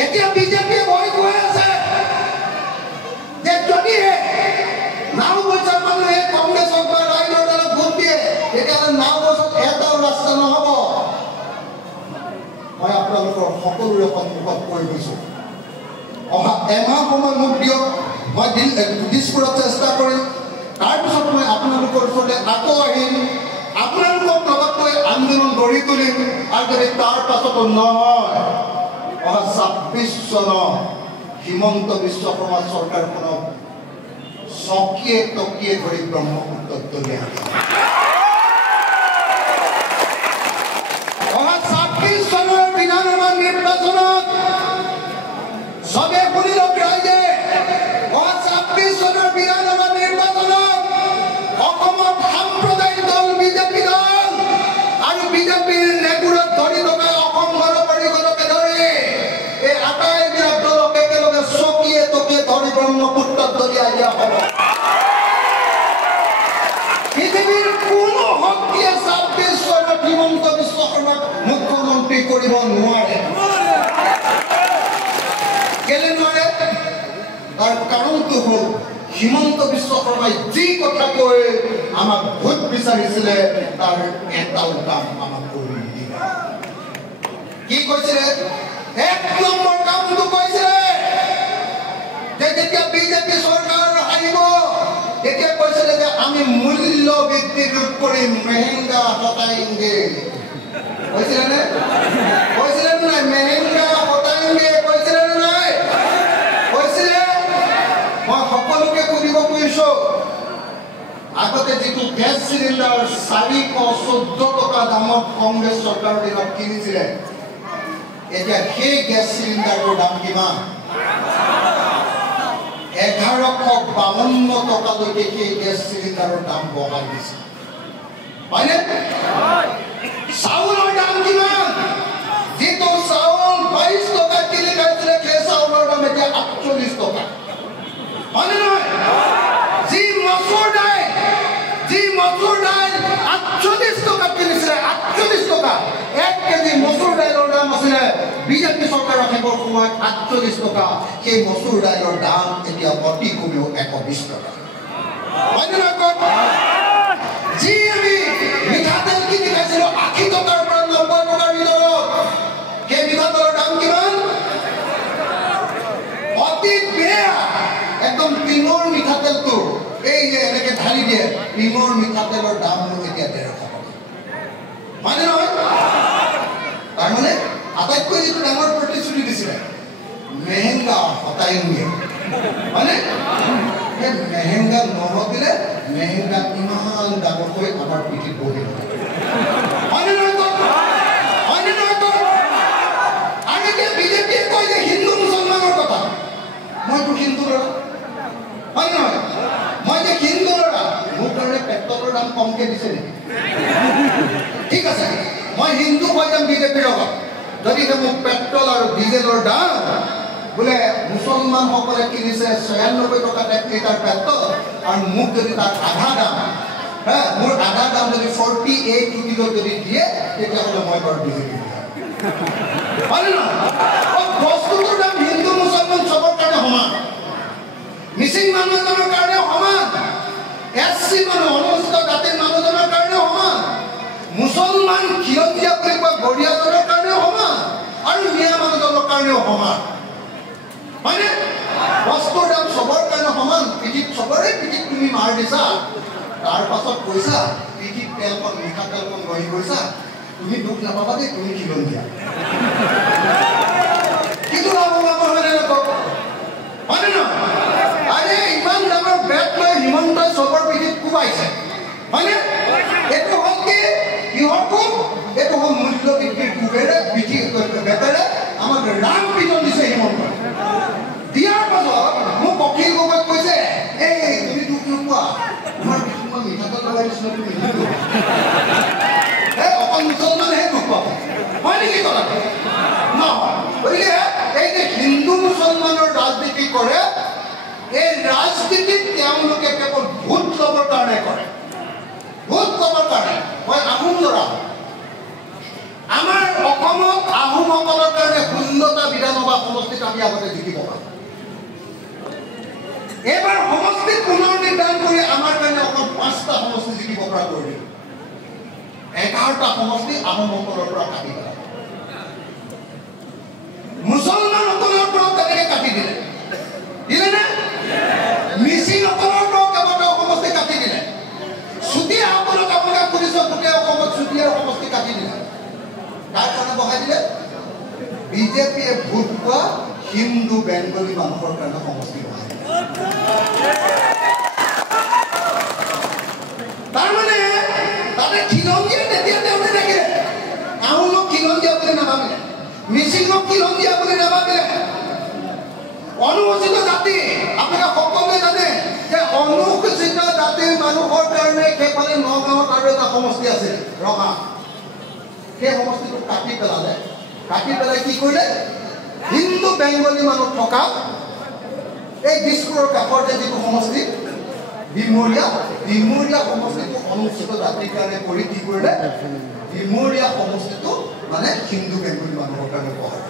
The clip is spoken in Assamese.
এতিয়া বিজেপিয়ে ভয় কৈ আছে যে যদিহে নাও বছৰ মানুহে কংগ্ৰেছক বা ৰাইজৰ দলক ভোট দিয়ে তেতিয়াহ'লে নাও বছৰত এটাও ৰাস্তা নহ'ব। মই আপোনালোকৰ সকলোৰে সন্মুখত কৈ গৈছোঁ, অহা এমাহ সময় মোক দিয়ক, মই দিছপুৰত চেষ্টা কৰিম, তাৰপিছত মই আপোনালোকৰ ওচৰতে আকৌ আহিম, আপোনালোকক লগত লৈ আন্দোলন গঢ়ি তুলিম। আৰু যদি তাৰ পাছতো নহয়, অহা ২৬ চনত হিমন্ত বিশ্ব শৰ্মা চৰকাৰখনক চকীয়ে তকীয়ে ধৰি ব্ৰহ্মপুত্ৰত দলিয়াই আনিম। অহা ২৬ চনৰ বিধানসভা নিৰ্বাচনত চবে শুনি লওক ৰাইজে, অহা ২৬ চনৰ বিধানসভা নিৰ্বাচনত অসমত সাম্প্ৰদায়িক দল বিজেপি দল আৰু বিজেপিৰ নেগুৰত ধৰি থকা অসম গণ পৰিষদকে ধৰি এই আটাইবিলাক দলক একেলগে চকীয়ে তকীয়ে ধৰি ব্ৰহ্মপুত্ৰত দলিয়াই দিয়া হ'ব। পৃথিৱীৰ কোনো শক্তিয়ে ২৬ চনত হিমন্ত বিশ্ব শৰ্মাক মুখ্যমন্ত্ৰী কৰিব নোৱাৰে। কেলে নোৱাৰে? তাৰ কাৰণটো হ'ল হিমন্ত বিশ্ব শৰ্মাই যি কথা কৈ আমাক ভোট বিচাৰিছিলে তাৰ এটাও কাম আমাক কৰি নিদিলে। কি কৈছিলে? ১ নম্বৰ কামটো কৈছিলে যে যেতিয়া বিজেপি চৰকাৰ আহিব তেতিয়া কৈছিলে যে আমি মূল্য বৃদ্ধি ৰোধ কৰিম, মেহেংগা হটাएंगे। কৈছিলে নে? কৈছিলে নে নাই? মেহেংগা হটাएंगे কৈছিলে নে নাই? কৈছিলে। মই সকলোকে সুধিব কৈছোঁ, আগতে যিটো গেছ চিলিণ্ডাৰ ৪১৪ টকা দামত কংগ্ৰেছ চৰকাৰৰ দিনত কিনিছিলে, এতিয়া সেই গেছ চিলিণ্ডাৰটোৰ দাম কিমান? ১১৫২ টকালৈকে সেই গেছ চিলিণ্ডাৰৰ দাম বঢ়াই দিছে, হয়নে? চাউলৰ দাম কিমান? যিটো চাউল ২২ টকা কিনি খাইছিলে সেই চাউলৰ দাম এতিয়া ৪৮ টকা, হয়নে নহয়? যি মচুৰ দাইল ৪৮ টকা কিনিছিলে, ৪৮ টকা ১ কেজি মচুৰ দাইলৰ দাম আছিলে বিজেপি চৰকাৰৰ শেষৰ সময়ত ৪৮ টকা। সেই মচুৰ দাইলৰ দাম এতিয়া অতি কমেও ১২০ টকা, হয়নে নহয়? যি আমি মিঠাতেল কিনি খাইছিলোঁ ৮০ টকাৰ পৰা ৯০ টকাৰ ভিতৰত, সেই মিঠাতেলৰ দাম কিমান? অতি বেয়া, একদম টিঙৰ মিঠাতেলটো এই যে এনেকে ঢালি দিয়ে, টিঙৰ মিঠাতেলৰ দাম এতিয়া ১৫০ টকা, হয়নে নহয়? তাৰমানে আটাইতকৈ যিটো ডাঙৰ প্ৰতিশ্ৰুতি দিছিলে মেহেংগা হটাएंगे, হয়নে? সেই মেহেংগা নহ'লে মেহেংগা ইমান ডাঙৰকৈ আমাৰ পিঠিত বহি হয়নে নহয়? হয়নে নহয়? আৰু এতিয়া বিজেপিয়ে কয় যে হিন্দু মুছলমানৰ কথা। মইতো হিন্দু ল'ৰা, হয়নে নহয়? মই যে হিন্দু ল'ৰা, মোৰ কাৰণে পেট্ৰলৰ দাম কমকৈ দিছে নেকি? ঠিক আছে, মই হিন্দু হৈ যাম বিজেপিৰ লগত, যদি মোক পেট্ৰল আৰু ডিজেলৰ দাম বোলে মুছলমানসকলে কিনিছে ৯৬ টকাত ১ লিটাৰ পেট্ৰল, আৰু মোক যদি তাৰ আধা দাম, মোৰ আধা দাম যদি 48 ৰুপিজত যদি দিয়ে, তেতিয়াহ'লে মই বাৰু বিজেপি হয়নে নহয়? বস্তুটোৰ দাম হিন্দু মুছলমান চবৰ কাৰণে সমান, মিচিং মানুহজনৰ কাৰণে সমান, SC মানুহ অনুসূচিত জাতিৰ মানুহজনৰ কাৰণে সমান, মুছলমান খিলঞ্জীয়া বুলি কোৱা গৰীয়াজনৰ কাৰণেও সমান, আৰু মিয়া মানুহজনৰ কাৰণেও সমান, হয়নে? বস্তুৰ দাম চবৰ কাৰণে সমান। পিঠিত চবৰে পিঠিত তুমি মাৰ দিছা, তাৰ পাছত কৈছা পিঠিত তেলকণ মিঠাতেলকণ বহি গৈছা, তুমি দুখ নাপাবা দেই, তুমি খিলঞ্জীয়া। কিন্তু হয়নে নহয়? আৰে ইমান ডাঙৰ বেট লৈ হিমন্তই চবৰ পিঠিত কোবাইছে, হয়নে? এইটো হ'ল কি? কিহৰ কোব? এইটো হ'ল মূল্য বৃদ্ধিৰ কোবেৰে, বেটেৰে আমাক ৰাম পিটন দিছে হিমন্তই। দিয়াৰ পাছত মোক অখিল গগৈক কৈছে, এই তুমি দুখ নোপোৱা, তোমাৰ পিঠিত মই মিঠাতেল লগাই দিছিলো, তুমি হিন্দু, অকল মুছলমানেহে দুখ পাব, হয় নেকি কথাটো? নহয়। গতিকে এই যে হিন্দু মুছলমানৰ ৰাজনীতি কৰে, এই ৰাজনীতিত তেওঁলোকে কেৱল ভোট ল'বৰ কাৰণে কৰে, ভোট ল'বৰ কাৰণে। মই আহোম ল'ৰা, আমাৰ অসমত আহোমসকলৰ কাৰণে 16টা বিধানসভা সমষ্টিত আমি আগতে জিকিব পাৰোঁ। এইবাৰ সমষ্টি পুনৰ নিৰ্ধাৰণ কৰি আমাৰ কাৰণে অকল 5টা সমষ্টি জিকিব পৰা কৰি 11টা সমষ্টি আহোমসকলৰ পৰা কাটি পেলালে। মুছলমানসকলৰ পৰা তেনেকৈ কাটি দিলে, দিলেনে? মিচিংসকলৰ পৰা কেইবাটাও সমষ্টি কাটি দিলে। চুতীয়াসকলক আপোনালোকে সুধিছে, গোটেই অসমত চুতীয়াৰ সমষ্টি কাটি দিলে। তাৰ কাৰণে বহাই দিলে বিজেপিয়ে ভোট পোৱা হিন্দু বেংগলী মানুহৰ কাৰণে সমষ্টি বহাই দিলে। তাৰমানে তাতে খিলঞ্জীয়া তেতিয়া তেওঁলোকে দেখিলে আহোমক খিলঞ্জীয়া বুলি নাভাবিলে, মিচিঙক খিলঞ্জীয়া বুলি নাভাবিলে। অনুসূচিত জাতি আপোনালোকে সকলোৱে জানে যে অনুসূচিত জাতিৰ মানুহৰ কাৰণে সেইফালে নগাঁৱত আৰু এটা সমষ্টি আছে ৰঙা, সেই সমষ্টিটো কাটি পেলালে। কাটি পেলাই কি কৰিলে, হিন্দু বেংগলী মানুহ থকা এই দিছপুৰৰ কাষৰ যে যিটো সমষ্টি ডিমৰীয়া সমষ্টিটো অনুসূচিত জাতিৰ কাৰণে কৰি কি কৰিলে, ডিমৰীয়া সমষ্টিটো মানে হিন্দু বেংগলী মানুহৰ কাৰণে বহাই